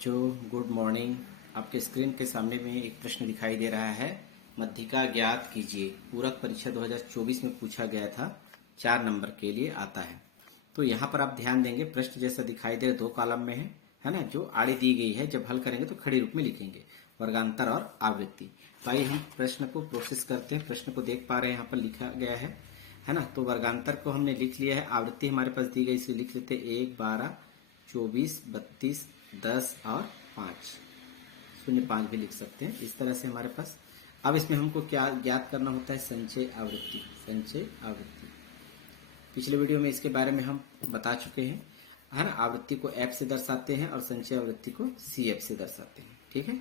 बच्चों good morning. आपके screen के सामने में एक प्रश्न दिखाई दे रहा है। मध्यिका ज्ञात कीजिए। पूरक परीक्षा 2024 में पूछा गया था, 4 नंबर के लिए आता है। तो यहाँ पर आप ध्यान देंगे, प्रश्न जैसा दिखाई दे रहा 2 कॉलम में है ना, जो आड़ी दी गई है। जब हल करेंगे तो खड़ी रूप में लिखेंगे, वर्गांतर और आवृत्ति। तो आइए हम प्रश्न को प्रोसेस करते हैं। प्रश्न को देख पा रहे हैं, यहाँ पर लिखा गया है ना। तो वर्गांतर को हमने लिख लिया है, आवृत्ति हमारे पास दी गई, इसे लिख लेते 1, 12, 24, 32, 10 और 5, 0.5 भी लिख सकते हैं। इस तरह से हमारे पास अब इसमें हमको क्या ज्ञात करना होता है, संचय आवृत्ति। संचय आवृत्ति पिछले वीडियो में इसके बारे में हम बता चुके हैं, है ना। आवृत्ति को एफ से दर्शाते हैं और संचय आवृत्ति को सी एफ से दर्शाते हैं, ठीक है।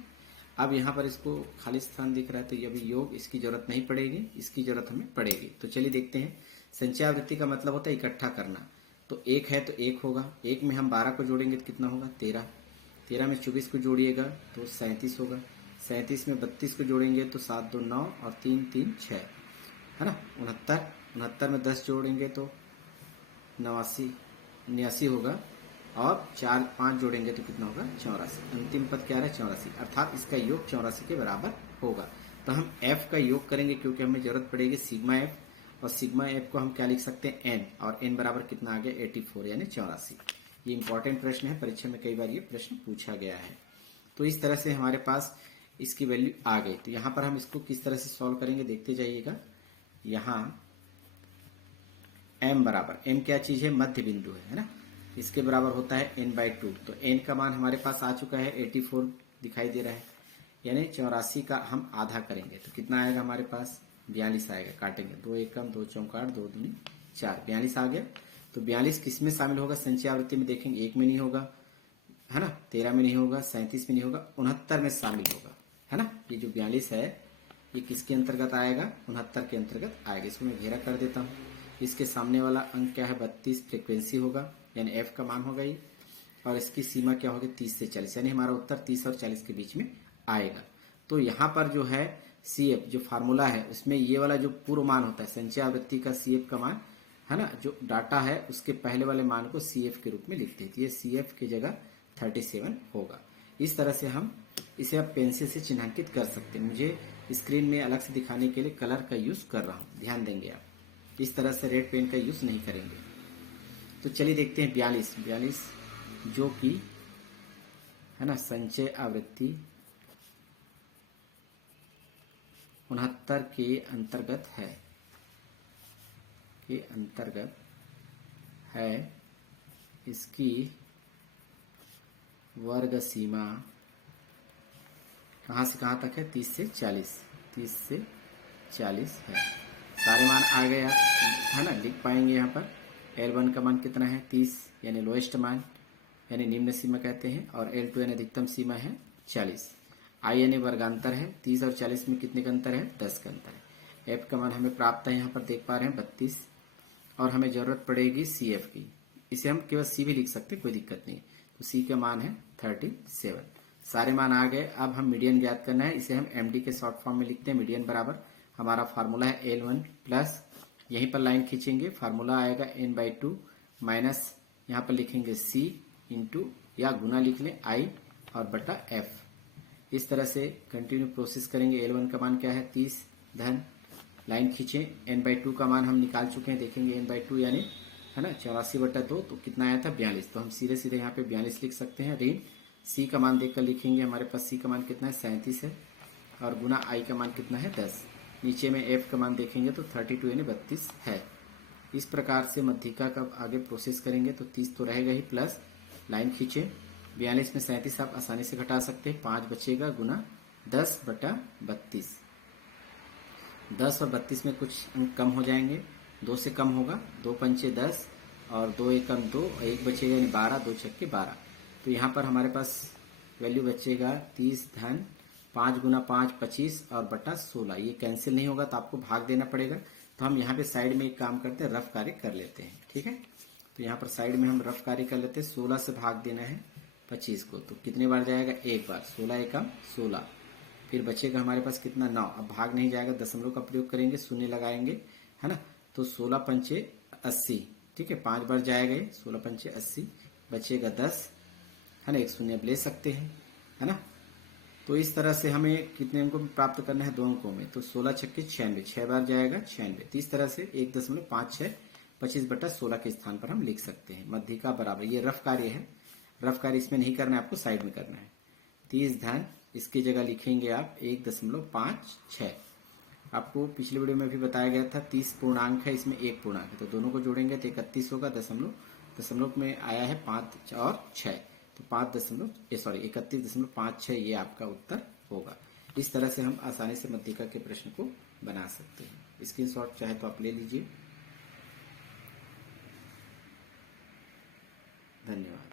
अब यहाँ पर इसको खाली स्थान दिख रहा है, तो ये भी योग, इसकी जरूरत नहीं पड़ेगी, इसकी जरूरत हमें पड़ेगी। तो चलिए देखते हैं। संचय आवृत्ति का मतलब होता है इकट्ठा करना। तो 1 है तो 1 होगा, 1 में हम 12 को जोड़ेंगे तो कितना होगा, 13। 13 में 24 को जोड़िएगा तो 37 होगा। 37 में 32 को जोड़ेंगे तो 7 2 9 और 3 3 6, है ना। 69, 69 में 10 जोड़ेंगे तो 89 होगा, और 4 5 जोड़ेंगे तो कितना होगा, 84। अंतिम पद क्या है, 84, अर्थात इसका योग 84 के बराबर होगा। तो हम f का योग करेंगे, क्योंकि हमें जरूरत पड़ेगी सिग्मा f, और सिग्मा f को हम क्या लिख सकते हैं, n, और n बराबर कितना आ गया, 84 यानी 84। ये इंपॉर्टेंट प्रश्न है, परीक्षा में कई बार ये प्रश्न पूछा गया है। तो इस तरह से हमारे पास इसकी वैल्यू आ गई। तो यहाँ पर हम इसको किस तरह से सॉल्व करेंगे, देखते जाइएगा। यहाँ m बराबर, m क्या चीज है, मध्य बिंदु है ना। इसके बराबर होता है n/2। तो n का मान हमारे पास आ चुका है, 84 दिखाई दे रहा है, यानी 84 का हम आधा करेंगे तो कितना आएगा हमारे पास, 42 आएगा। काटेंगे, 2 एकम 2 चौका 8, 2 दूनी 4, 42 आ गया। तो 42 किस में शामिल होगा, संचय आवृत्ति में देखेंगे, 1 में नहीं होगा, है ना, 13 में नहीं होगा, 37 में नहीं होगा, 69 में शामिल होगा, है ना। ये जो 42 है ये किसके अंतर्गत आएगा, 69 के अंतर्गत आएगा। इसको मैं घेरा कर देता हूँ। इसके सामने वाला अंक क्या है, 32 फ्रीक्वेंसी होगा, यानी एफ का मान होगा ये, और इसकी सीमा क्या होगी, 30 से 40, यानी हमारा उत्तर 30 और 40 के बीच में आएगा। तो यहाँ पर जो है सी एफ जो फार्मूला है, उसमें ये वाला जो पूर्व मान होता है संचय आवृत्ति का, सी एफ का मान, है ना, जो डाटा है उसके पहले वाले मान को सी एफ के रूप में लिखते हैं। तो ये सी एफ की जगह 37 होगा। इस तरह से हम इसे अब पेंसिल से चिन्हांकित कर सकते हैं। मुझे स्क्रीन में अलग से दिखाने के लिए कलर का यूज कर रहा हूँ, ध्यान देंगे आप। इस तरह से रेड पेन का यूज नहीं करेंगे। तो चलिए देखते हैं 42 जो कि है ना संचय आवृत्ति 69 के अंतर्गत है, इसकी वर्ग सीमा कहाँ से कहाँ तक है, 30 से 40 है। सारे मान आ गए आप, है ना, लिख पाएंगे। यहाँ पर L1 का मान कितना है, 30, यानी लोएस्ट मान, यानी निम्न सीमा कहते हैं, और L2 यानी अधिकतम सीमा है 40। I यानी वर्गांतर है, 30 और 40 में कितने का अंतर है, 10 का अंतर है। F का मान हमें प्राप्त है, यहाँ पर देख पा रहे हैं 32, और हमें जरूरत पड़ेगी सी एफ की। इसे हम केवल सी भी लिख सकते, कोई दिक्कत नहीं। तो सी का मान है 37। सारे मान आ गए। अब हम मीडियन ज्ञात करना है, इसे हम एमडी के शॉर्ट फॉर्म में लिखते हैं। मीडियन बराबर हमारा फार्मूला है L1 प्लस, यहीं पर लाइन खींचेंगे, फार्मूला आएगा n/2 माइनस, यहाँ पर लिखेंगे c इंटू या गुना लिख लें i और बटा f। इस तरह से कंटिन्यू प्रोसेस करेंगे। L1 का मान क्या है, 30 धन, लाइन खींचे, n/2 का मान हम निकाल चुके हैं, देखेंगे n/2 यानी, है ना, 84/2, तो कितना आया था, 42। तो हम सीधे सीधे यहाँ पे 42 लिख सकते हैं। ऋण सी का मान देखकर लिखेंगे, हमारे पास सी का मान कितना है, 37 है, और गुना आई का मान कितना है, 10। नीचे में एफ का मान देखेंगे तो 32 यानी 32 है। इस प्रकार से मध्यिका का आगे प्रोसेस करेंगे तो 30 तो रहेगा ही, प्लस लाइन खींचे, 42 में 37 आप आसानी से घटा सकते हैं, 5 बचेगा, गुना 10/32। 10 और 32 में कुछ अंक कम हो जाएंगे, 2 से कम होगा, 2 पंचे 10 और 2 एकम 2, 1 बचेगा यानी 12, 2 छक्के 12। तो यहाँ पर हमारे पास वैल्यू बचेगा 30 धन 5 गुना 5 25 और बटा 16। ये कैंसिल नहीं होगा तो आपको भाग देना पड़ेगा। तो हम यहाँ पे साइड में एक काम करते हैं, रफ कार्य कर लेते हैं, ठीक है। तो यहाँ पर साइड में हम रफ कार्य कर लेते हैं। 16 से भाग देना है 25 को, तो कितने बार जाएगा, एक बार, 16 एकम 16, फिर बचेगा हमारे पास कितना, 9। अब भाग नहीं जाएगा, दशमलव का प्रयोग करेंगे, शून्य लगाएंगे, है ना। तो 16 पंचे 80, ठीक है, 5 बार जाएगा, 16 पंचे 80, बचेगा 10, है ना, एक शून्य आप ले सकते हैं, है ना। तो इस तरह से हमें कितने अंकों में प्राप्त करना है, 2 अंकों में, तो 16 छक्के 96, 6 बार जाएगा 96। तो इस तरह से 1.56 25/16 के स्थान पर हम लिख सकते हैं। मध्य का बराबर, ये रफ कार्य है, रफ कार्य इसमें नहीं करना है, आपको साइड में करना है। 30 ध्यान, इसकी जगह लिखेंगे आप 1.56। आपको पिछले वीडियो में भी बताया गया था 30 पूर्णांक है, इसमें 1 पूर्णांक है, तो दोनों को जोड़ेंगे तो 31 होगा। दशमलव में आया है 5 और 6, तो 31.56 ये आपका उत्तर होगा। इस तरह से हम आसानी से मध्यिका के प्रश्न को बना सकते हैं। स्क्रीनशॉट चाहे तो आप ले लीजिए। धन्यवाद।